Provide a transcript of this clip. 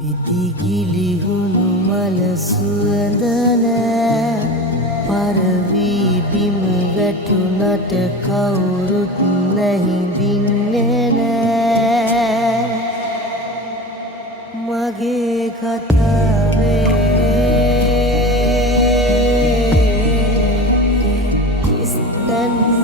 ඉතිගිලිහුණු මල සුවඳ නෑ පරවී බිම වැටුනට කවුරුත් නැහිඳින්නේ නෑ මගේ කතාවේ ඉස්තැන්